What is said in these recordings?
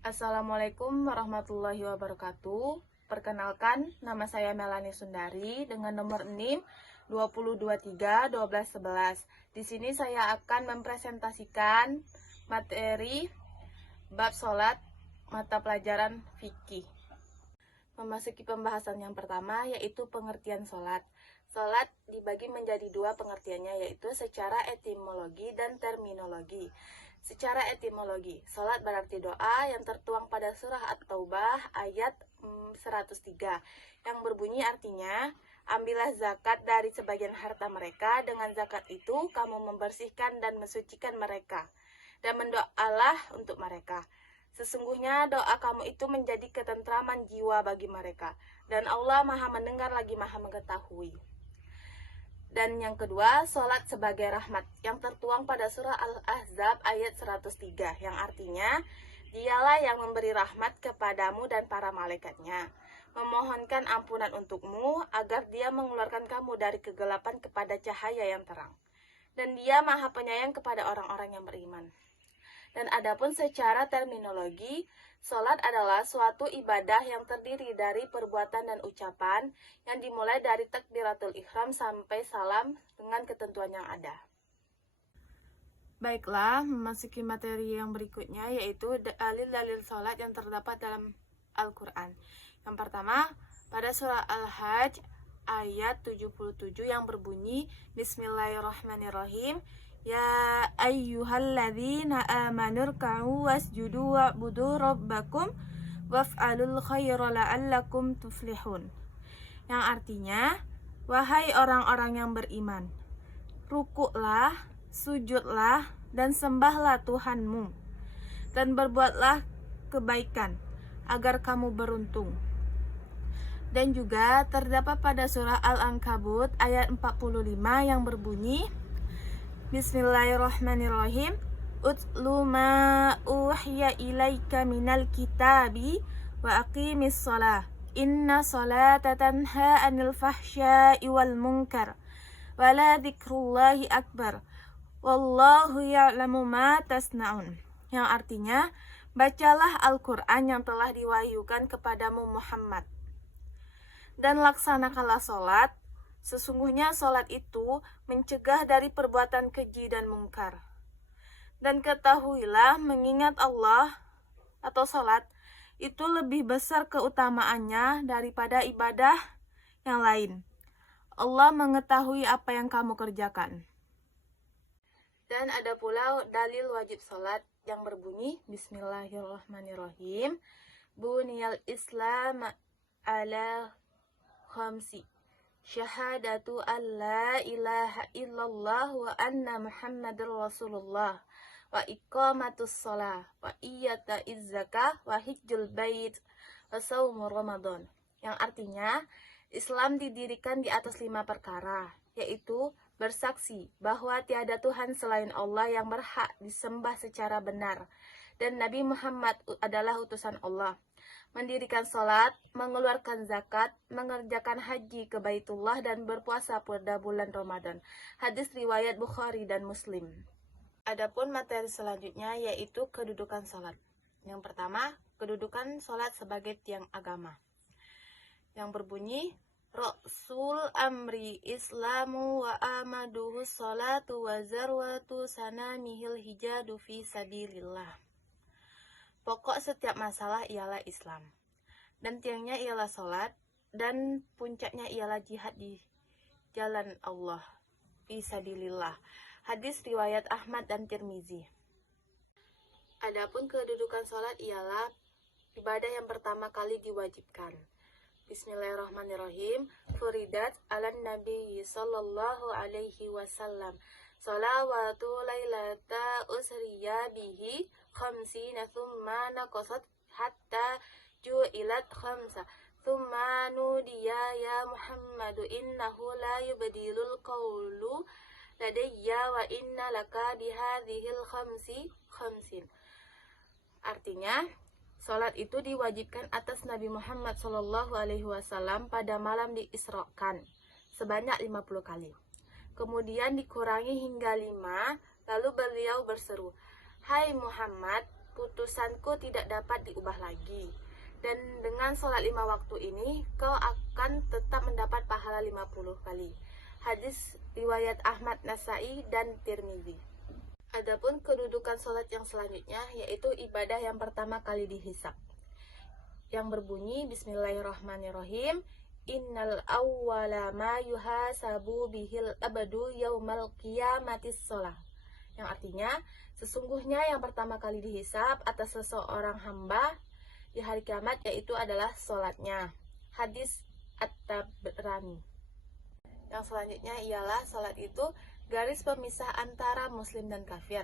Assalamualaikum warahmatullahi wabarakatuh. Perkenalkan, nama saya Melanie Sundari dengan nomor NIM 20231211. Di sini saya akan mempresentasikan materi bab sholat mata pelajaran fikih. Memasuki pembahasan yang pertama, yaitu pengertian sholat. Sholat dibagi menjadi dua pengertiannya, yaitu secara etimologi dan terminologi. Secara etimologi, sholat berarti doa yang tertuang pada surah At-Taubah ayat 103, yang berbunyi artinya, ambillah zakat dari sebagian harta mereka, dengan zakat itu kamu membersihkan dan mensucikan mereka, dan mendoalah untuk mereka. Sesungguhnya doa kamu itu menjadi ketentraman jiwa bagi mereka, dan Allah Maha mendengar lagi Maha mengetahui. Dan yang kedua, sholat sebagai rahmat, yang tertuang pada surah Al-Ahzab ayat 103, yang artinya, dialah yang memberi rahmat kepadamu dan para malaikatnya, memohonkan ampunan untukmu agar dia mengeluarkan kamu dari kegelapan kepada cahaya yang terang. Dan dia Maha penyayang kepada orang-orang yang beriman. Dan adapun secara terminologi, sholat adalah suatu ibadah yang terdiri dari perbuatan dan ucapan yang dimulai dari takbiratul ihram sampai salam dengan ketentuan yang ada. Baiklah, memasuki materi yang berikutnya, yaitu dalil-dalil sholat yang terdapat dalam Al-Quran. Yang pertama, pada surah Al-Hajj ayat 77 yang berbunyi, Bismillahirrahmanirrahim, Ya ayyuhalladzina amanu rka'u wasjudu wa'budu rabbakum waf'alul khaira la'allakum tuflihun. Yang artinya, wahai orang-orang yang beriman, rukuklah, sujudlah, dan sembahlah Tuhanmu, dan berbuatlah kebaikan, agar kamu beruntung. Dan juga terdapat pada surah Al-Ankabut ayat 45 yang berbunyi, Bismillahirrahmanirrahim, Utlu ma uhiya ilaika minal kitabi wa aqimis shalah, inna sholata tanha anil fahsya'i wal munkar, wala dzikrullahi akbar, wallahu ya'lamu ma tasna'un. Yang artinya, bacalah Al-Quran yang telah diwahyukan kepadamu Muhammad, dan laksanakanlah sholat. Sesungguhnya sholat itu mencegah dari perbuatan keji dan mungkar. Dan ketahuilah, mengingat Allah atau sholat itu lebih besar keutamaannya daripada ibadah yang lain. Allah mengetahui apa yang kamu kerjakan. Dan ada pula dalil wajib sholat yang berbunyi, Bismillahirrahmanirrahim, Buniyal Islam ala khamsi, syahadatu an la ilaha illallah wa anna muhammadur rasulullah, wa iqamatus shalah, wa iyata'iz zakah, wa hijjul bait, wa saumur ramadan. Yang artinya, Islam didirikan di atas 5 perkara, yaitu bersaksi bahwa tiada Tuhan selain Allah yang berhak disembah secara benar, dan Nabi Muhammad adalah utusan Allah, mendirikan sholat, mengeluarkan zakat, mengerjakan haji ke Baitullah, dan berpuasa pada bulan Ramadan. Hadis riwayat Bukhari dan Muslim. Adapun materi selanjutnya, yaitu kedudukan sholat. Yang pertama, kedudukan sholat sebagai tiang agama, yang berbunyi, Rasul amri islamu wa amaduhu sholatu wa zarwatu sanamihil hijadu fi sabilillah. Pokok setiap masalah ialah Islam, dan tiangnya ialah sholat, dan puncaknya ialah jihad di jalan Allah, fisabilillah. Hadis riwayat Ahmad dan Tirmizi. Adapun kedudukan sholat ialah ibadah yang pertama kali diwajibkan. Bismillahirrahmanirrahim. Furidat ala Nabi sallallahu alaihi wasallam salawatu lailata usriya bihi khamsina thumma naqasat hatta ju'ilat khamsa thumma nudiya ya Muhammadu innahu la yubdilul qawlu ladayya wa inna laka bihadhil khamsin. Artinya, sholat itu diwajibkan atas Nabi Muhammad SAW pada malam diisrokan sebanyak 50 kali. Kemudian dikurangi hingga 5, lalu beliau berseru, Hai Muhammad, putusanku tidak dapat diubah lagi. Dan dengan sholat 5 waktu ini, kau akan tetap mendapat pahala 50 kali. Hadis riwayat Ahmad, Nasai, dan Tirmizi. Adapun kedudukan sholat yang selanjutnya, yaitu ibadah yang pertama kali dihisab, yang berbunyi Bismillahirrahmanirrahim. Innal awwala ma yuhasabu bihil abadu yaumal qiyamatis sholah. Yang artinya, sesungguhnya yang pertama kali dihisab atas seseorang hamba di hari kiamat yaitu adalah sholatnya. Hadis At-Tabrani. Yang selanjutnya ialah sholat itu garis pemisah antara muslim dan kafir,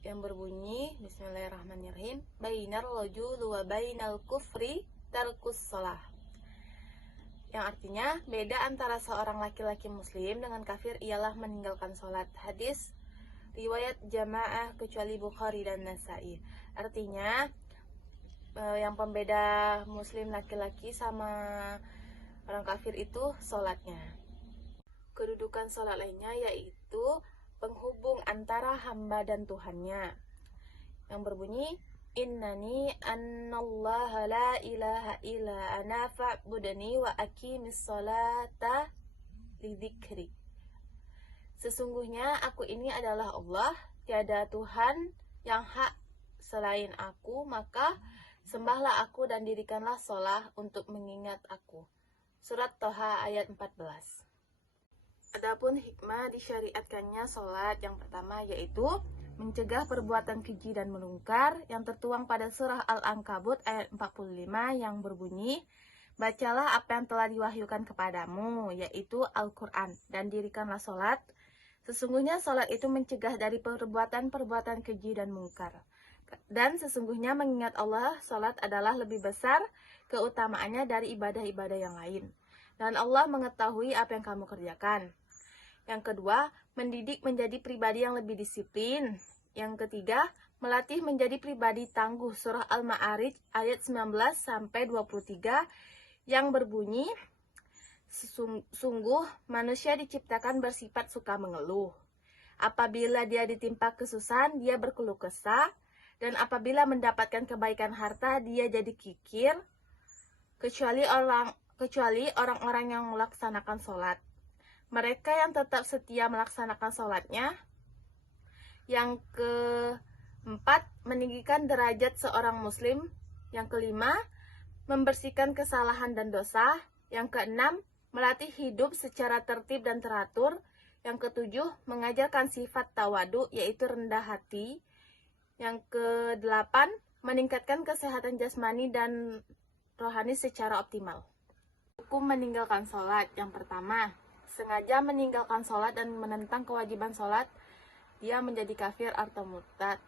yang berbunyi Bismillahirrahmanirrahim. Bainar rajul wa bainal kufri tarkus sholah. Yang artinya beda antara seorang laki-laki muslim dengan kafir ialah meninggalkan sholat. Hadis riwayat jamaah kecuali Bukhari dan Nasai. Artinya yang pembeda muslim laki-laki sama orang kafir itu sholatnya. Kedudukan sholat lainnya yaitu penghubung antara hamba dan Tuhannya, yang berbunyi Innani annallaha la ilaha illa ana fa'budani wa aqimis sholata lidzikri. Sesungguhnya aku ini adalah Allah, tiada Tuhan yang hak selain aku, maka sembahlah aku dan dirikanlah sholat untuk mengingat aku. Surat Toha ayat 14. Adapun hikmah disyariatkannya sholat yang pertama yaitu mencegah perbuatan keji dan menungkar, yang tertuang pada surah Al-Ankabut ayat 45 yang berbunyi, bacalah apa yang telah diwahyukan kepadamu, yaitu Al-Quran, dan dirikanlah sholat. Sesungguhnya sholat itu mencegah dari perbuatan-perbuatan keji dan mungkar. Dan sesungguhnya mengingat Allah, sholat adalah lebih besar keutamaannya dari ibadah-ibadah yang lain. Dan Allah mengetahui apa yang kamu kerjakan. Yang kedua, mendidik menjadi pribadi yang lebih disiplin. Yang ketiga, melatih menjadi pribadi tangguh. Surah Al-Ma'arij ayat 19-23 yang berbunyi, sungguh manusia diciptakan bersifat suka mengeluh. Apabila dia ditimpa kesusahan, dia berkeluh kesah. Dan apabila mendapatkan kebaikan harta, dia jadi kikir, kecuali orang-orang yang melaksanakan sholat. Mereka yang tetap setia melaksanakan sholatnya. Yang keempat, meninggikan derajat seorang muslim. Yang kelima, membersihkan kesalahan dan dosa. Yang keenam, melatih hidup secara tertib dan teratur. Yang ketujuh, mengajarkan sifat tawadu, yaitu rendah hati. Yang kedelapan, meningkatkan kesehatan jasmani dan rohani secara optimal. Hukum meninggalkan sholat. Yang pertama, sengaja meninggalkan sholat dan menentang kewajiban sholat, dia menjadi kafir atau murtad.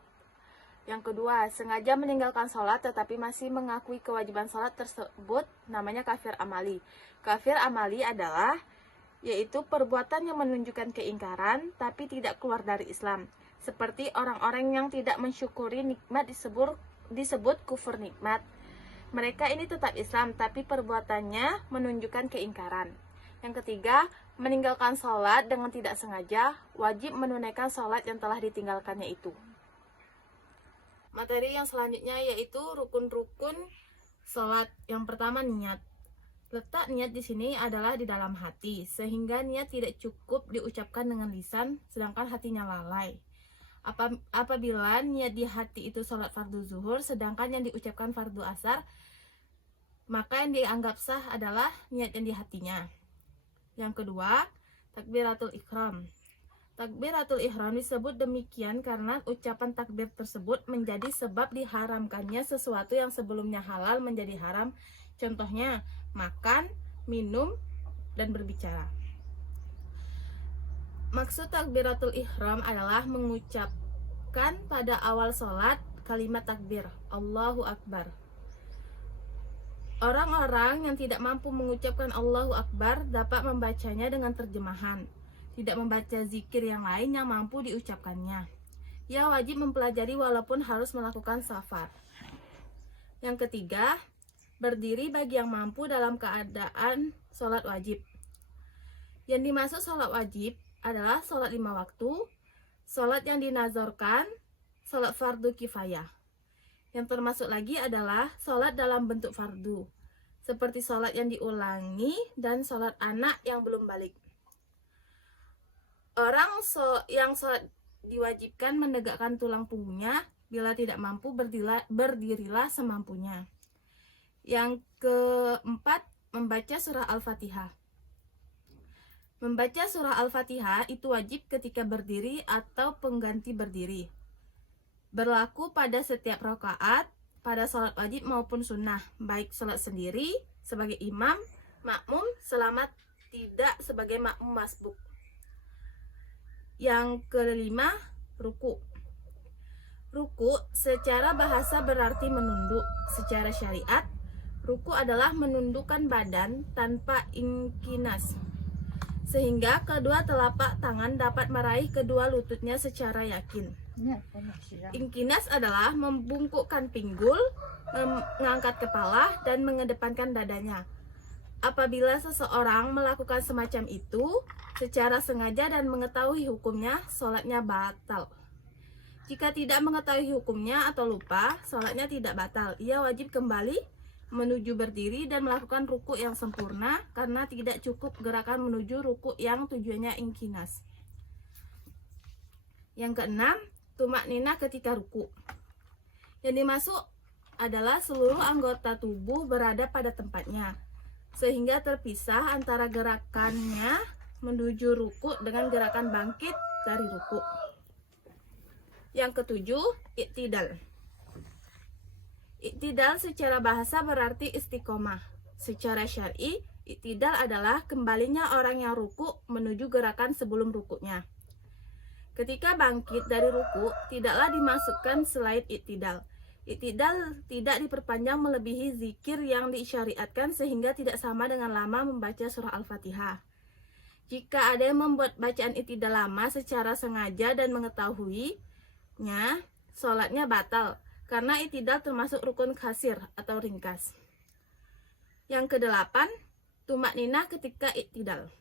Yang kedua, sengaja meninggalkan sholat tetapi masih mengakui kewajiban sholat tersebut, namanya kafir amali. Kafir amali adalah yaitu perbuatan yang menunjukkan keingkaran tapi tidak keluar dari Islam. Seperti orang-orang yang tidak mensyukuri nikmat disebut kufur nikmat. Mereka ini tetap Islam, tapi perbuatannya menunjukkan keingkaran. Yang ketiga, meninggalkan sholat dengan tidak sengaja, wajib menunaikan sholat yang telah ditinggalkannya itu. Materi yang selanjutnya yaitu rukun-rukun sholat. Yang pertama, niat. Letak niat di sini adalah di dalam hati, sehingga niat tidak cukup diucapkan dengan lisan, sedangkan hatinya lalai. Apabila niat di hati itu sholat fardu zuhur, sedangkan yang diucapkan fardu asar, maka yang dianggap sah adalah niat yang di hatinya. Yang kedua, takbiratul ihram. Takbiratul ihram disebut demikian karena ucapan takbir tersebut menjadi sebab diharamkannya sesuatu yang sebelumnya halal menjadi haram. Contohnya, makan, minum, dan berbicara. Maksud takbiratul ihram adalah mengucapkan pada awal sholat kalimat takbir, Allahu Akbar. Orang-orang yang tidak mampu mengucapkan Allahu Akbar dapat membacanya dengan terjemahan, tidak membaca zikir yang lain yang mampu diucapkannya. Ia wajib mempelajari walaupun harus melakukan safar. Yang ketiga, berdiri bagi yang mampu dalam keadaan sholat wajib. Yang dimaksud sholat wajib adalah sholat 5 waktu, sholat yang dinazorkan, sholat fardu kifayah. Yang termasuk lagi adalah sholat dalam bentuk fardu, seperti sholat yang diulangi dan sholat anak yang belum balik. Orang yang sholat diwajibkan menegakkan tulang punggungnya, bila tidak mampu berdirilah semampunya. Yang keempat, membaca surah Al-Fatihah. Membaca surah Al-Fatihah itu wajib ketika berdiri atau pengganti berdiri. Berlaku pada setiap rakaat, pada sholat wajib maupun sunnah, baik sholat sendiri sebagai imam, makmum, selama tidak sebagai makmum masbuk. Yang kelima, ruku. Ruku secara bahasa berarti menunduk. Secara syariat, ruku adalah menundukkan badan tanpa inkinas, sehingga kedua telapak tangan dapat meraih kedua lututnya secara yakin. Inkinas adalah membungkukkan pinggul, mengangkat kepala, dan mengedepankan dadanya. Apabila seseorang melakukan semacam itu secara sengaja dan mengetahui hukumnya, sholatnya batal. Jika tidak mengetahui hukumnya atau lupa, sholatnya tidak batal. Ia wajib kembali menuju berdiri dan melakukan ruku yang sempurna, karena tidak cukup gerakan menuju ruku yang tujuannya inkinas. Yang keenam, tumak ninah ketika ruku. Yang dimaksud adalah seluruh anggota tubuh berada pada tempatnya, sehingga terpisah antara gerakannya menuju ruku dengan gerakan bangkit dari ruku. Yang ketujuh, iktidal. Iktidal secara bahasa berarti istiqomah. Secara syar'i, iktidal adalah kembalinya orang yang ruku menuju gerakan sebelum rukunya. Ketika bangkit dari ruku, tidaklah dimasukkan selain iktidal. Iktidal tidak diperpanjang melebihi zikir yang disyariatkan, sehingga tidak sama dengan lama membaca surah Al-Fatihah. Jika ada yang membuat bacaan iktidal lama secara sengaja dan mengetahuinya, sholatnya batal, karena iktidal termasuk rukun kasir atau ringkas. Yang kedelapan, tumak ninah ketika iktidal.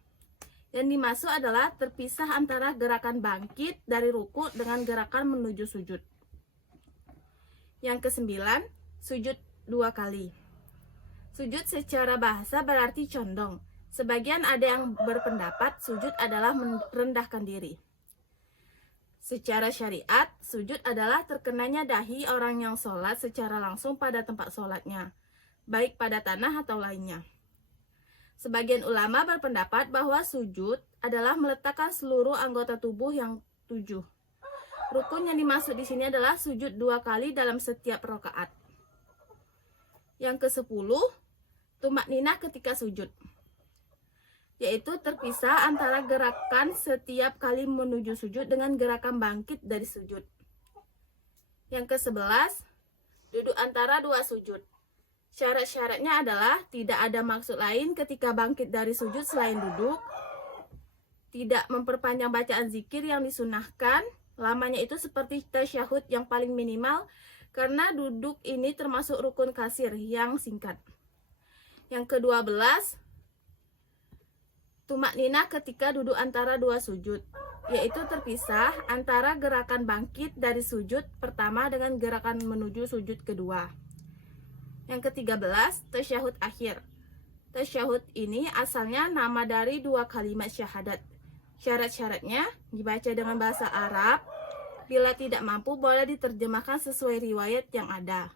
Yang dimaksud adalah terpisah antara gerakan bangkit dari ruku dengan gerakan menuju sujud. Yang kesembilan, sujud 2 kali. Sujud secara bahasa berarti condong. Sebagian ada yang berpendapat sujud adalah merendahkan diri. Secara syariat, sujud adalah terkenanya dahi orang yang sholat secara langsung pada tempat sholatnya, baik pada tanah atau lainnya. Sebagian ulama berpendapat bahwa sujud adalah meletakkan seluruh anggota tubuh yang 7. Rukun yang dimaksud di sini adalah sujud 2 kali dalam setiap rakaat. Yang ke-10, tumak ninah ketika sujud, yaitu terpisah antara gerakan setiap kali menuju sujud dengan gerakan bangkit dari sujud. Yang ke-11, duduk antara 2 sujud. Syarat-syaratnya adalah tidak ada maksud lain ketika bangkit dari sujud selain duduk, tidak memperpanjang bacaan zikir yang disunahkan, lamanya itu seperti tasyahud yang paling minimal, karena duduk ini termasuk rukun kasir yang singkat. Yang ke-12, tumak ninah ketika duduk antara 2 sujud, yaitu terpisah antara gerakan bangkit dari sujud pertama dengan gerakan menuju sujud kedua. Yang ke-13, tasyahud akhir. Tasyahud ini asalnya nama dari 2 kalimat syahadat. Syarat-syaratnya dibaca dengan bahasa Arab. Bila tidak mampu, boleh diterjemahkan sesuai riwayat yang ada.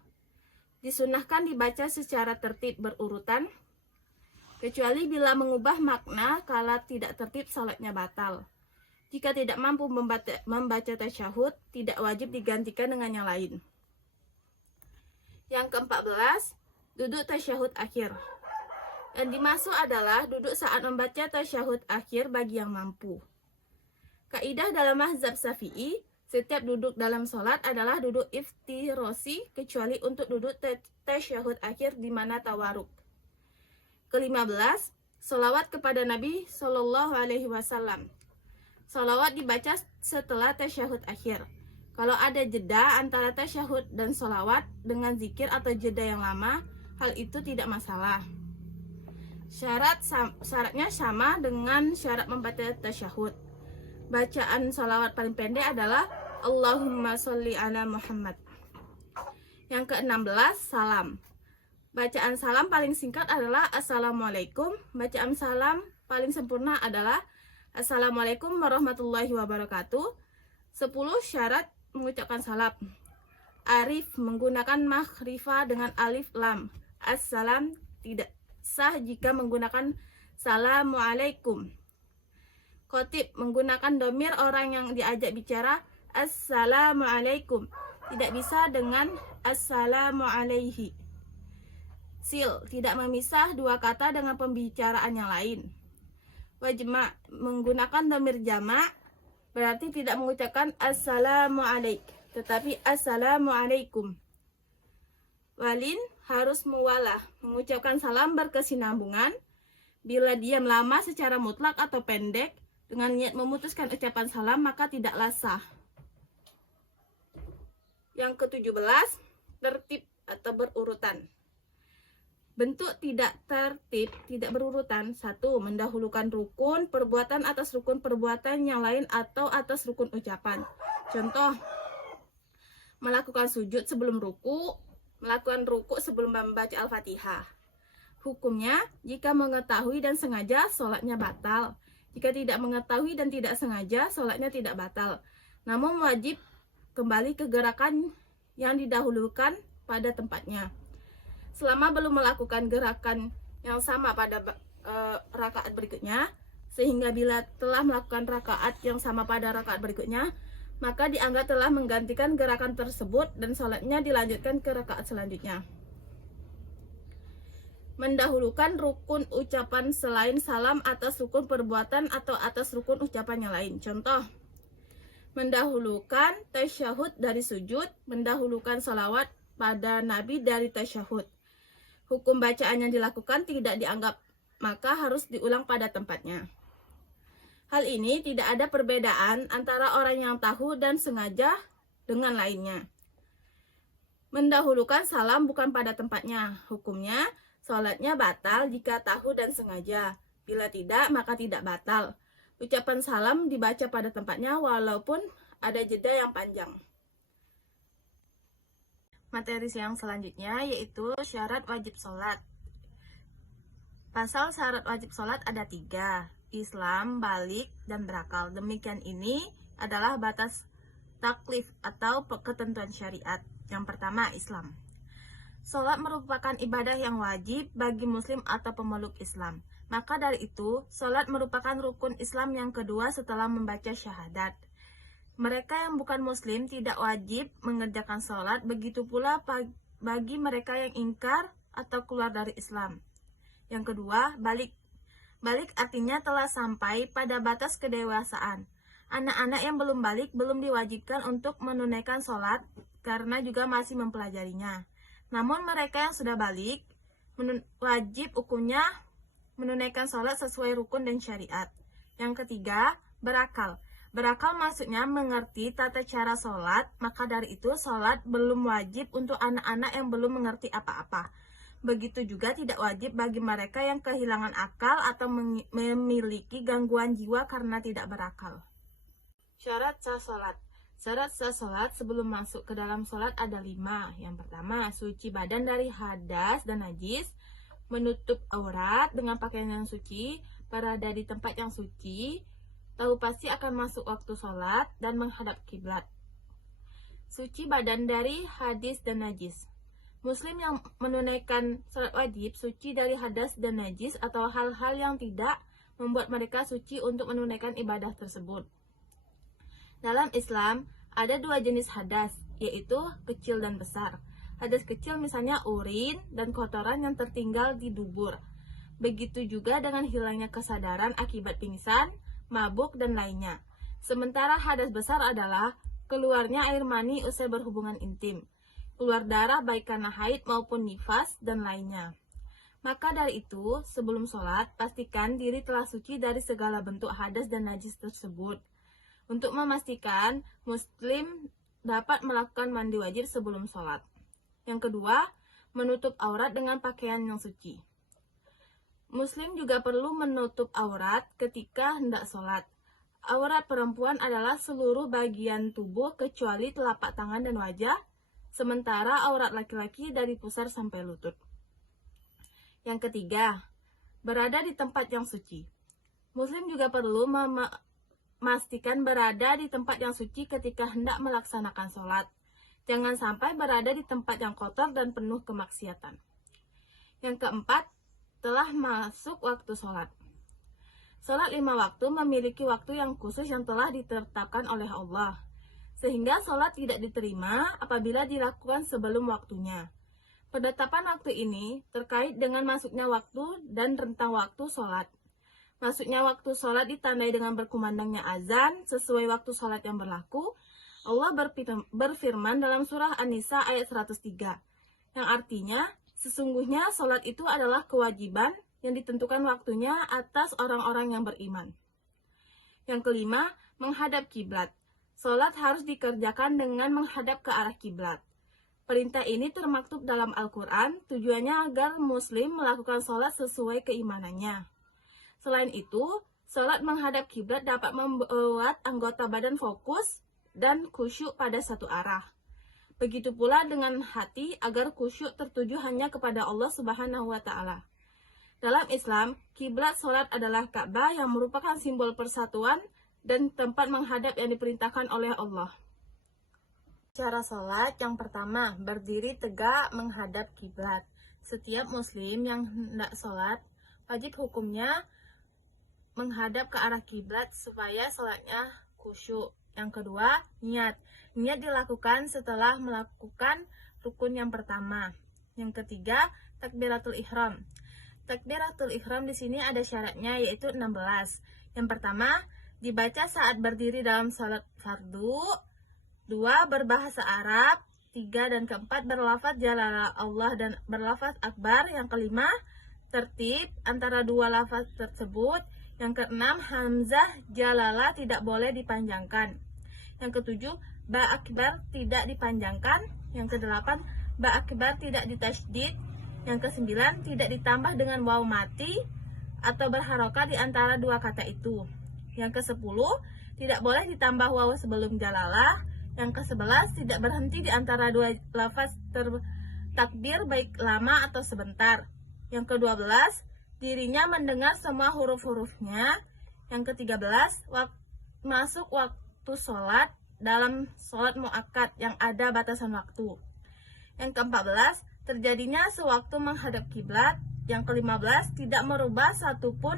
Disunahkan dibaca secara tertib berurutan, kecuali bila mengubah makna kala tidak tertib, salatnya batal. Jika tidak mampu membaca tasyahud, tidak wajib digantikan dengan yang lain. Yang ke-14, duduk tasyahud akhir. Yang dimaksud adalah duduk saat membaca tasyahud akhir bagi yang mampu. Kaidah dalam mazhab Syafi'i, setiap duduk dalam sholat adalah duduk iftirosi, kecuali untuk duduk tasyahud akhir di mana tawaruk. Ke-15, sholawat kepada Nabi Shallallahu Alaihi Wasallam. Sholawat dibaca setelah tasyahud akhir. Kalau ada jeda antara tasyahud dan sholawat dengan zikir atau jeda yang lama, hal itu tidak masalah. Syaratnya sama dengan syarat membaca tasyahud. Bacaan sholawat paling pendek adalah Allahumma sholli ala Muhammad. Yang ke-16, salam. Bacaan salam paling singkat adalah Assalamualaikum. Bacaan salam paling sempurna adalah Assalamualaikum warahmatullahi wabarakatuh. 10 syarat mengucapkan salam. Arif menggunakan makrifah dengan alif lam. Assalam tidak sah jika menggunakan Assalamualaikum. Khotib menggunakan domir orang yang diajak bicara Assalamualaikum. Tidak bisa dengan Assalamualaihi. Sil tidak memisah dua kata dengan pembicaraan yang lain. Wajma menggunakan domir jamak berarti tidak mengucapkan Assalamualaik, tetapi Assalamualaikum. Walin harus muwalah, mengucapkan salam berkesinambungan. Bila diam lama secara mutlak atau pendek dengan niat memutuskan ucapan salam maka tidaklah sah. Yang ke-17, tertib atau berurutan. Bentuk tidak tertib, tidak berurutan. 1. Mendahulukan rukun perbuatan atas rukun perbuatan yang lain atau atas rukun ucapan. Contoh, melakukan sujud sebelum ruku, melakukan ruku sebelum membaca Al-Fatihah. Hukumnya, jika mengetahui dan sengaja, sholatnya batal. Jika tidak mengetahui dan tidak sengaja, sholatnya tidak batal. Namun wajib kembali ke gerakan yang didahulukan pada tempatnya. Selama belum melakukan gerakan yang sama pada rakaat berikutnya, sehingga bila telah melakukan rakaat yang sama pada rakaat berikutnya, maka dianggap telah menggantikan gerakan tersebut dan sholatnya dilanjutkan ke rakaat selanjutnya. Mendahulukan rukun ucapan selain salam atas rukun perbuatan atau atas rukun ucapan yang lain. Contoh, mendahulukan tasyahud dari sujud, mendahulukan salawat pada Nabi dari tasyahud. Hukum bacaan yang dilakukan tidak dianggap, maka harus diulang pada tempatnya. Hal ini tidak ada perbedaan antara orang yang tahu dan sengaja dengan lainnya. Mendahulukan salam bukan pada tempatnya. Hukumnya, sholatnya batal jika tahu dan sengaja. Bila tidak, maka tidak batal. Ucapan salam dibaca pada tempatnya walaupun ada jeda yang panjang. Materi yang selanjutnya yaitu syarat wajib sholat. Pasal syarat wajib sholat ada 3, Islam, balik, dan berakal. Demikian ini adalah batas taklif atau ketentuan syariat. Yang pertama, Islam. Sholat merupakan ibadah yang wajib bagi muslim atau pemeluk Islam. Maka dari itu, sholat merupakan rukun Islam yang kedua setelah membaca syahadat. Mereka yang bukan muslim tidak wajib mengerjakan sholat, begitu pula bagi mereka yang ingkar atau keluar dari Islam. Yang kedua, balik. Balik artinya telah sampai pada batas kedewasaan. Anak-anak yang belum balik belum diwajibkan untuk menunaikan sholat karena juga masih mempelajarinya. Namun mereka yang sudah balik wajib hukumnya menunaikan sholat sesuai rukun dan syariat. Yang ketiga, berakal. Berakal maksudnya mengerti tata cara sholat, maka dari itu sholat belum wajib untuk anak-anak yang belum mengerti apa-apa. Begitu juga tidak wajib bagi mereka yang kehilangan akal atau memiliki gangguan jiwa karena tidak berakal. Syarat sah sholat. Syarat sah sholat sebelum masuk ke dalam sholat ada 5. Yang pertama, suci badan dari hadas dan najis, menutup aurat dengan pakaian yang suci, berada di tempat yang suci, tahu pasti akan masuk waktu sholat, dan menghadap kiblat. Suci badan dari hadis dan najis. Muslim yang menunaikan sholat wajib suci dari hadas dan najis atau hal-hal yang tidak membuat mereka suci untuk menunaikan ibadah tersebut. Dalam Islam, ada 2 jenis hadas, yaitu kecil dan besar. Hadas kecil misalnya urin dan kotoran yang tertinggal di dubur. Begitu juga dengan hilangnya kesadaran akibat pingsan, mabuk, dan lainnya. Sementara hadas besar adalah keluarnya air mani usai berhubungan intim, keluar darah baik karena haid maupun nifas, dan lainnya. Maka dari itu, sebelum sholat, pastikan diri telah suci dari segala bentuk hadas dan najis tersebut. Untuk memastikan, muslim dapat melakukan mandi wajib sebelum sholat. Yang kedua, menutup aurat dengan pakaian yang suci. Muslim juga perlu menutup aurat ketika hendak sholat. Aurat perempuan adalah seluruh bagian tubuh kecuali telapak tangan dan wajah, sementara aurat laki-laki dari pusar sampai lutut. Yang ketiga, berada di tempat yang suci. Muslim juga perlu memastikan berada di tempat yang suci ketika hendak melaksanakan sholat. Jangan sampai berada di tempat yang kotor dan penuh kemaksiatan. Yang keempat, telah masuk waktu sholat. Sholat 5 waktu memiliki waktu yang khusus yang telah ditetapkan oleh Allah, sehingga sholat tidak diterima apabila dilakukan sebelum waktunya. Penetapan waktu ini terkait dengan masuknya waktu dan rentang waktu sholat. Masuknya waktu sholat ditandai dengan berkumandangnya azan sesuai waktu sholat yang berlaku. Allah berfirman dalam surah An-Nisa ayat 103, yang artinya, sesungguhnya sholat itu adalah kewajiban yang ditentukan waktunya atas orang-orang yang beriman. Yang kelima, menghadap kiblat. Sholat harus dikerjakan dengan menghadap ke arah kiblat. Perintah ini termaktub dalam Al-Quran, tujuannya agar muslim melakukan sholat sesuai keimanannya. Selain itu, sholat menghadap kiblat dapat membuat anggota badan fokus dan khusyuk pada satu arah. Begitu pula dengan hati agar khusyuk tertuju hanya kepada Allah Subhanahu wa Ta'ala. Dalam Islam, kiblat sholat adalah Ka'bah yang merupakan simbol persatuan dan tempat menghadap yang diperintahkan oleh Allah. Cara sholat yang pertama, berdiri tegak menghadap kiblat. Setiap muslim yang hendak sholat, wajib hukumnya menghadap ke arah kiblat supaya sholatnya khusyuk. Yang kedua, niat. Niat dilakukan setelah melakukan rukun yang pertama. Yang ketiga, takbiratul ihram. Takbiratul ihram di sini ada syaratnya yaitu 16. Yang pertama, dibaca saat berdiri dalam salat fardu. 2. Berbahasa Arab. 3 dan keempat, berlafaz jalalah Allah dan berlafaz akbar. Yang kelima, tertib antara dua lafaz tersebut. Yang keenam, hamzah jalalah tidak boleh dipanjangkan. Yang ketujuh, ba akbar tidak dipanjangkan. Yang kedelapan, ba akbar tidak ditasydid. Yang kesembilan, tidak ditambah dengan waw mati atau berharokat di antara dua kata itu. Yang kesepuluh, tidak boleh ditambah waw sebelum jalalah. Yang kesebelas, tidak berhenti di antara dua lafaz takbir baik lama atau sebentar. Yang ke-12, dirinya mendengar semua huruf-hurufnya. Yang ke-13, masuk waktu sholat dalam sholat muakkad yang ada batasan waktu. Yang ke-14, terjadinya sewaktu menghadap kiblat. Yang ke-15, tidak merubah satupun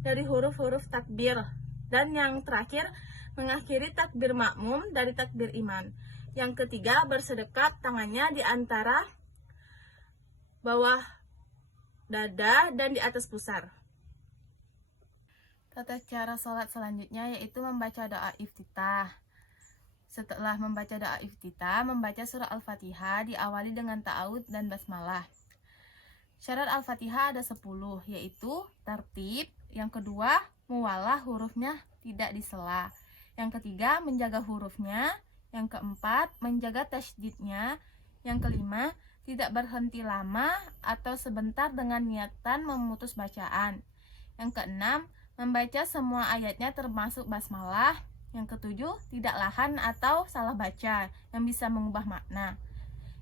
dari huruf-huruf takbir. Dan yang terakhir, mengakhiri takbir makmum dari takbir iman. Yang ketiga, bersedekap tangannya di antara bawah dada dan di atas pusar. Tata cara sholat selanjutnya yaitu membaca doa iftitah. Setelah membaca doa iftitah, membaca surah Al-Fatihah diawali dengan ta'awud dan basmalah. Syarat Al-Fatihah ada 10, yaitu tertib. Yang kedua, muwalah hurufnya tidak disela. Yang ketiga, menjaga hurufnya. Yang keempat, menjaga tasydidnya. Yang kelima, tidak berhenti lama atau sebentar dengan niatan memutus bacaan. Yang keenam, membaca semua ayatnya termasuk basmalah. Yang ketujuh, tidak lahan atau salah baca yang bisa mengubah makna.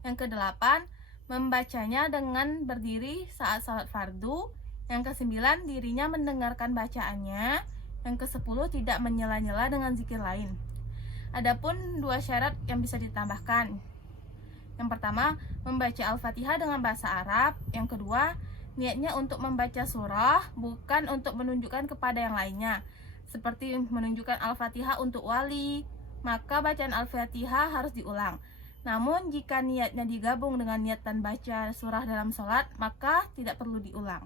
Yang kedelapan, membacanya dengan berdiri saat salat fardu. Yang kesembilan, dirinya mendengarkan bacaannya. Yang kesepuluh, tidak menyela-nyela dengan zikir lain. Adapun dua syarat yang bisa ditambahkan. Yang pertama, membaca Al-Fatihah dengan bahasa Arab. Yang kedua, niatnya untuk membaca surah, bukan untuk menunjukkan kepada yang lainnya. Seperti menunjukkan Al-Fatihah untuk wali, maka bacaan Al-Fatihah harus diulang. Namun jika niatnya digabung dengan niatan baca surah dalam sholat, maka tidak perlu diulang.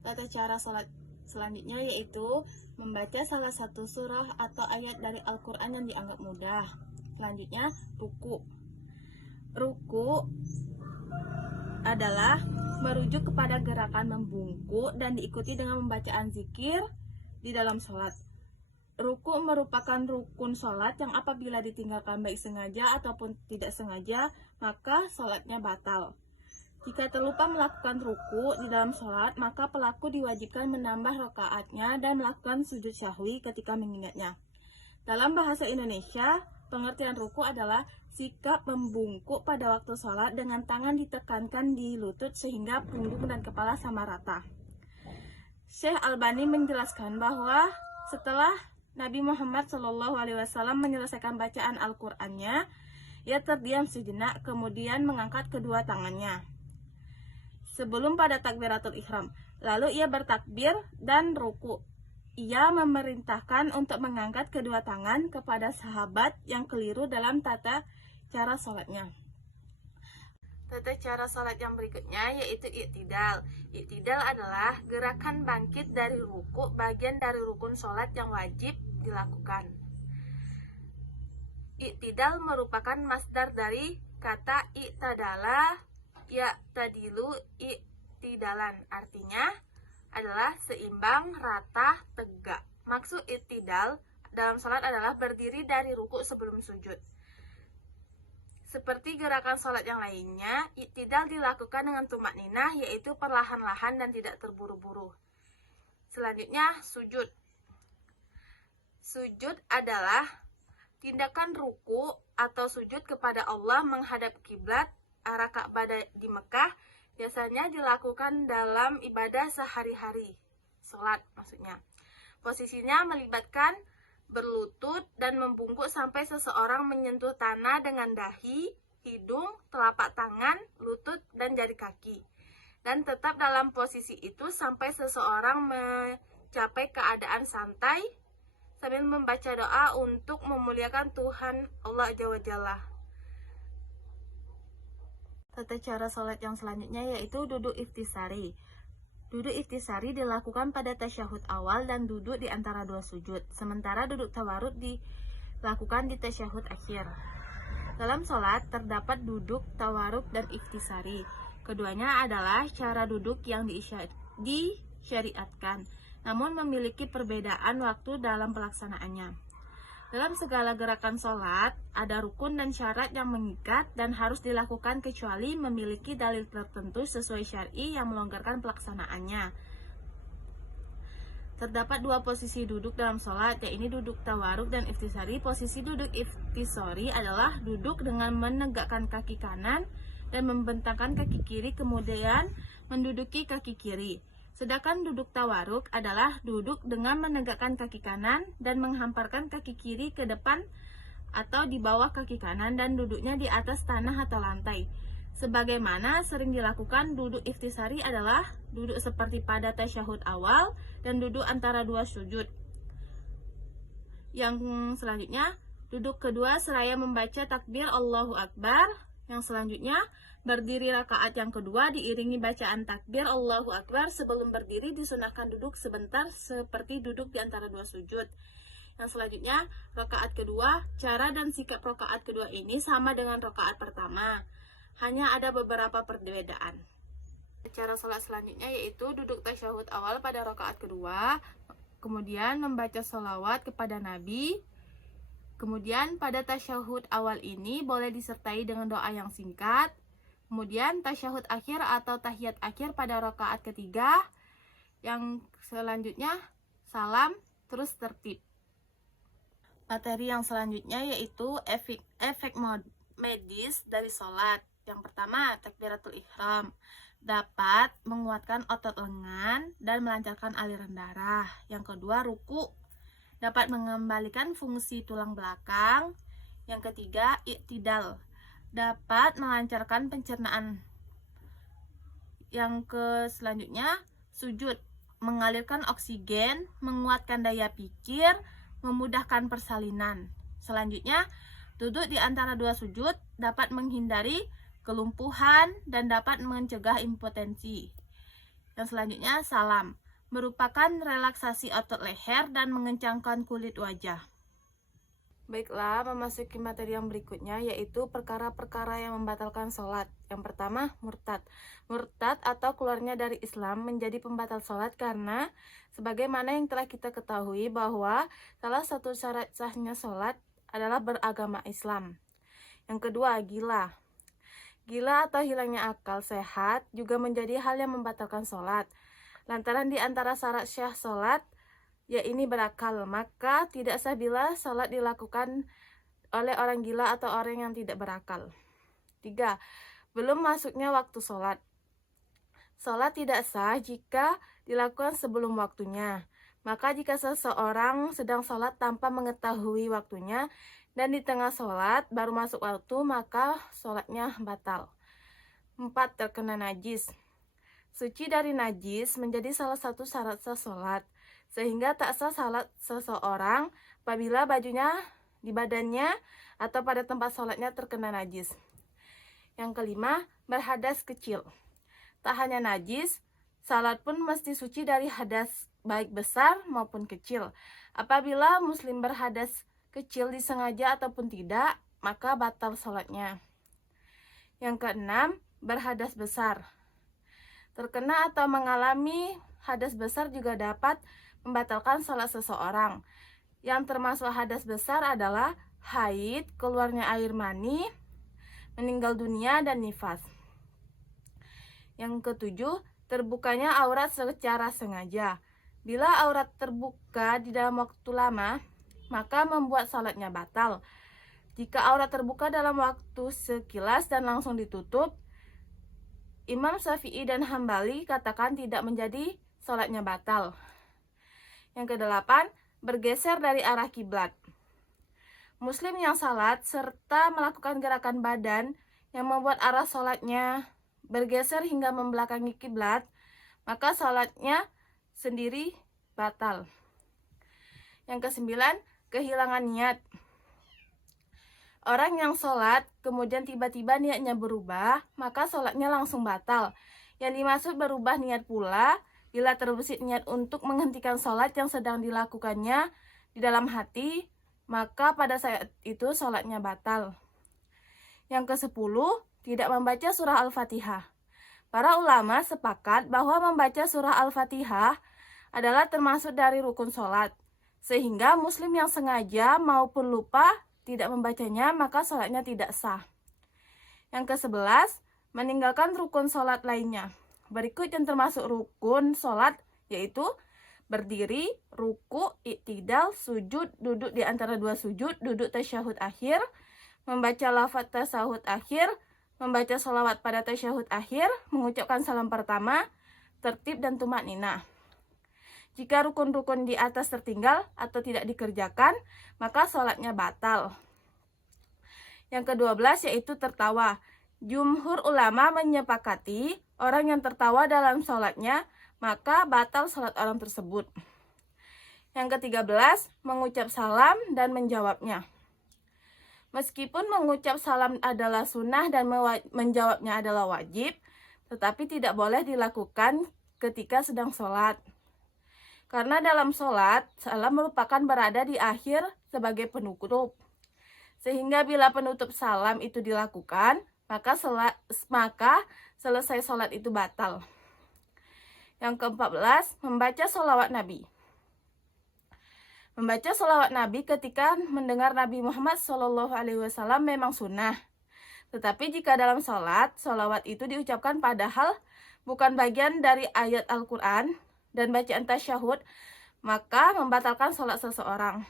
Tata cara sholat selanjutnya yaitu membaca salah satu surah atau ayat dari Al-Quran yang dianggap mudah. Selanjutnya, ruku. Ruku adalah merujuk kepada gerakan membungkuk dan diikuti dengan pembacaan zikir di dalam sholat. Ruku merupakan rukun sholat yang apabila ditinggalkan baik sengaja ataupun tidak sengaja, maka sholatnya batal. Jika terlupa melakukan ruku di dalam sholat, maka pelaku diwajibkan menambah rakaatnya dan melakukan sujud syahwi ketika mengingatnya. Dalam bahasa Indonesia, pengertian ruku adalah sikap membungkuk pada waktu sholat dengan tangan ditekankan di lutut sehingga punggung dan kepala sama rata. Syekh Albani menjelaskan bahwa setelah Nabi Muhammad SAW menyelesaikan bacaan Al-Qur'annya, ia terdiam sejenak kemudian mengangkat kedua tangannya sebelum pada takbiratul ihram. Lalu ia bertakbir dan ruku. Ia memerintahkan untuk mengangkat kedua tangan kepada sahabat yang keliru dalam tata cara sholatnya. Tata cara sholat yang berikutnya yaitu i'tidal. I'tidal adalah gerakan bangkit dari ruku, bagian dari rukun sholat yang wajib dilakukan. I'tidal merupakan masdar dari kata i'tadala, ya'tadilu i'tidalan, artinya adalah seimbang, rata, tegak. Maksud i'tidal dalam sholat adalah berdiri dari ruku sebelum sujud. Seperti gerakan sholat yang lainnya, i'tidal dilakukan dengan tumakninah, yaitu perlahan-lahan dan tidak terburu-buru. Selanjutnya, sujud. Sujud adalah tindakan ruku atau sujud kepada Allah menghadap kiblat arah Ka'bah di Mekah, biasanya dilakukan dalam ibadah sehari-hari, sholat maksudnya. Posisinya melibatkan berlutut dan membungkuk sampai seseorang menyentuh tanah dengan dahi, hidung, telapak tangan, lutut, dan jari kaki. Dan tetap dalam posisi itu sampai seseorang mencapai keadaan santai sambil membaca doa untuk memuliakan Tuhan Allah Azza Jalla. Tata cara sholat yang selanjutnya yaitu duduk iftisari. Duduk iftisari dilakukan pada tasyahud awal dan duduk di antara dua sujud, sementara duduk tawarud dilakukan di tasyahud akhir. Dalam sholat terdapat duduk, tawaruk, dan iftisari. Keduanya adalah cara duduk yang disyariatkan, namun memiliki perbedaan waktu dalam pelaksanaannya. Dalam segala gerakan sholat, ada rukun dan syarat yang mengikat dan harus dilakukan kecuali memiliki dalil tertentu sesuai syar'i yang melonggarkan pelaksanaannya. Terdapat dua posisi duduk dalam sholat, yaitu duduk tawaruk dan iftisari. Posisi duduk iftisari adalah duduk dengan menegakkan kaki kanan dan membentangkan kaki kiri, kemudian menduduki kaki kiri. Sedangkan duduk tawaruk adalah duduk dengan menegakkan kaki kanan dan menghamparkan kaki kiri ke depan atau di bawah kaki kanan dan duduknya di atas tanah atau lantai. Sebagaimana sering dilakukan, duduk iftisari adalah duduk seperti pada tasyahud awal dan duduk antara dua sujud. Yang selanjutnya, duduk kedua seraya membaca takbir Allahu Akbar. Yang selanjutnya, berdiri rakaat yang kedua diiringi bacaan takbir Allahu Akbar. Sebelum berdiri disunahkan duduk sebentar seperti duduk di antara dua sujud. Yang selanjutnya, rakaat kedua. Cara dan sikap rakaat kedua ini sama dengan rakaat pertama, hanya ada beberapa perbedaan. Cara sholat selanjutnya yaitu duduk tasyahud awal pada rakaat kedua, kemudian membaca sholawat kepada Nabi. Kemudian pada tasyahud awal ini boleh disertai dengan doa yang singkat. Kemudian tasyahud akhir atau tahiyat akhir pada rakaat ketiga. Yang selanjutnya salam, terus tertib. Materi yang selanjutnya yaitu efek medis dari sholat. Yang pertama, takbiratul ihram. Dapat menguatkan otot lengan dan melancarkan aliran darah. Yang kedua, ruku. Dapat mengembalikan fungsi tulang belakang. Yang ketiga, i'tidal. Dapat melancarkan pencernaan. Yang selanjutnya, sujud. Mengalirkan oksigen, menguatkan daya pikir, memudahkan persalinan. Selanjutnya, duduk di antara dua sujud dapat menghindari kelumpuhan dan dapat mencegah impotensi. Yang selanjutnya, salam. Merupakan relaksasi otot leher dan mengencangkan kulit wajah. Baiklah, memasuki materi yang berikutnya yaitu perkara-perkara yang membatalkan sholat. Yang pertama, murtad. Murtad atau keluarnya dari Islam menjadi pembatal sholat karena sebagaimana yang telah kita ketahui bahwa salah satu syarat sahnya sholat adalah beragama Islam. Yang kedua, gila. Gila atau hilangnya akal sehat juga menjadi hal yang membatalkan sholat. Lantaran di antara syarat syah sholat, ini berakal, maka tidak sah bila sholat dilakukan oleh orang gila atau orang yang tidak berakal. 3. Belum masuknya waktu sholat. Sholat tidak sah jika dilakukan sebelum waktunya. Maka jika seseorang sedang sholat tanpa mengetahui waktunya dan di tengah sholat baru masuk waktu, maka sholatnya batal. 4. Terkena najis. Suci dari najis menjadi salah satu syarat sah sholat, sehingga tak sah sholat seseorang apabila bajunya, di badannya, atau pada tempat sholatnya terkena najis. Yang kelima, berhadas kecil. Tak hanya najis, sholat pun mesti suci dari hadas baik besar maupun kecil. Apabila muslim berhadas kecil disengaja ataupun tidak, maka batal sholatnya. Yang keenam, berhadas besar. Terkena atau mengalami hadas besar juga dapat membatalkan sholat seseorang. Yang termasuk hadas besar adalah haid, keluarnya air mani, meninggal dunia, dan nifas. Yang ketujuh, terbukanya aurat secara sengaja. Bila aurat terbuka di dalam waktu lama, maka membuat sholatnya batal. Jika aurat terbuka dalam waktu sekilas dan langsung ditutup, Imam Syafi'i dan Hambali katakan tidak menjadi sholatnya batal. Yang kedelapan, bergeser dari arah kiblat. Muslim yang salat serta melakukan gerakan badan yang membuat arah sholatnya bergeser hingga membelakangi kiblat, maka sholatnya sendiri batal. Yang kesembilan, kehilangan niat. Orang yang sholat kemudian tiba-tiba niatnya berubah, maka sholatnya langsung batal. Yang dimaksud berubah niat pula bila terbesit niat untuk menghentikan sholat yang sedang dilakukannya di dalam hati, maka pada saat itu sholatnya batal. Yang kesepuluh, tidak membaca surah Al-Fatihah. Para ulama sepakat bahwa membaca surah Al-Fatihah adalah termasuk dari rukun sholat, sehingga muslim yang sengaja maupun lupa tidak membacanya, maka sholatnya tidak sah. Yang ke-11, meninggalkan rukun sholat lainnya. Berikut yang termasuk rukun sholat, yaitu berdiri, ruku, iktidal, sujud, duduk di antara dua sujud, duduk tasyahud akhir, membaca lafaz tasyahud akhir, membaca sholawat pada tasyahud akhir, mengucapkan salam pertama, tertib dan tumakninah. Jika rukun-rukun di atas tertinggal atau tidak dikerjakan, maka sholatnya batal. Yang ke-12 yaitu tertawa. Jumhur ulama menyepakati orang yang tertawa dalam sholatnya, maka batal sholat orang tersebut. Yang ke-13, mengucap salam dan menjawabnya. Meskipun mengucap salam adalah sunnah dan menjawabnya adalah wajib, tetapi tidak boleh dilakukan ketika sedang sholat. Karena dalam sholat, salam merupakan berada di akhir sebagai penutup. Sehingga bila penutup salam itu dilakukan, maka selesai sholat itu batal. Yang ke-14, membaca sholawat Nabi. Membaca sholawat Nabi ketika mendengar Nabi Muhammad SAW memang sunnah. Tetapi jika dalam sholat, sholawat itu diucapkan padahal bukan bagian dari ayat Al-Quran dan bacaan tasyahud, maka membatalkan sholat seseorang.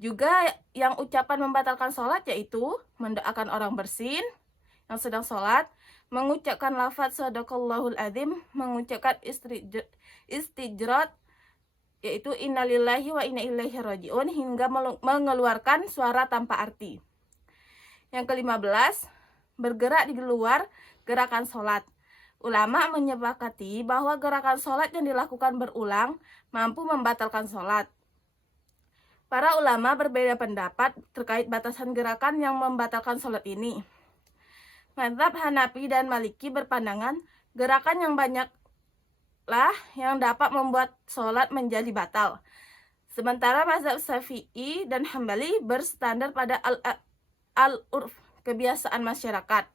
Juga yang ucapan membatalkan sholat yaitu mendoakan orang bersin yang sedang sholat, mengucapkan lafaz shadaqallahul adzim, mengucapkan istijrat yaitu innalillahi wa inna ilaihi rajiun, hingga mengeluarkan suara tanpa arti. Yang ke-15, bergerak di luar gerakan sholat. Ulama menyepakati bahwa gerakan sholat yang dilakukan berulang mampu membatalkan sholat. Para ulama berbeda pendapat terkait batasan gerakan yang membatalkan sholat ini. Mazhab Hanafi dan Maliki berpandangan gerakan yang banyaklah yang dapat membuat sholat menjadi batal. Sementara mazhab Syafi'i dan Hambali berstandar pada al-urf, kebiasaan masyarakat.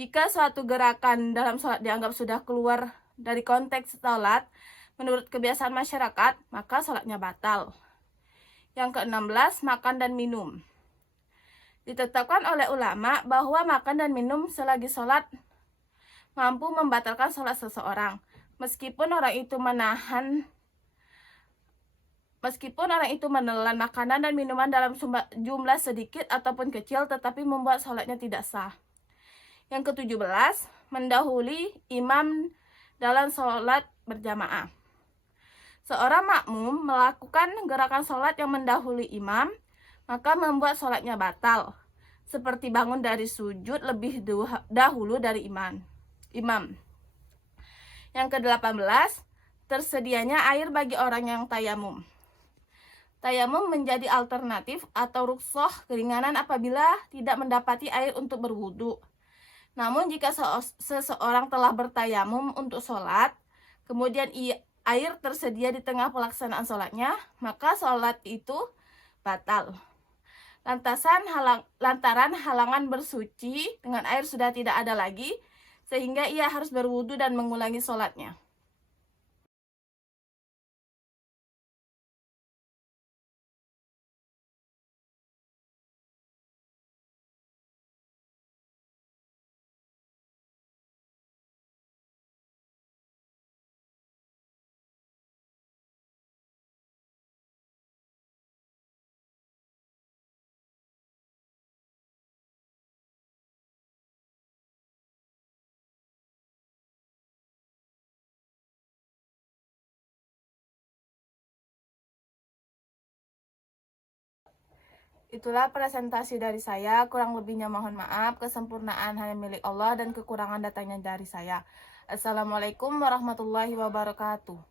Jika suatu gerakan dalam sholat dianggap sudah keluar dari konteks sholat, menurut kebiasaan masyarakat, maka sholatnya batal. Yang ke-16, makan dan minum. Ditetapkan oleh ulama bahwa makan dan minum selagi sholat mampu membatalkan sholat seseorang. Meskipun orang itu menelan makanan dan minuman dalam jumlah sedikit ataupun kecil, tetapi membuat sholatnya tidak sah. Yang ke-17, mendahului imam dalam sholat berjamaah. Seorang makmum melakukan gerakan sholat yang mendahului imam, maka membuat sholatnya batal, seperti bangun dari sujud lebih dahulu dari imam. Yang ke-18, tersedianya air bagi orang yang tayamum. Tayamum menjadi alternatif atau rukhsah keringanan apabila tidak mendapati air untuk berwudu. Namun jika seseorang telah bertayamum untuk sholat, kemudian air tersedia di tengah pelaksanaan sholatnya, maka sholat itu batal. Lantaran halangan bersuci dengan air sudah tidak ada lagi, sehingga ia harus berwudu dan mengulangi sholatnya. Itulah presentasi dari saya, kurang lebihnya mohon maaf, kesempurnaan hanya milik Allah dan kekurangan datangnya dari saya. Assalamualaikum warahmatullahi wabarakatuh.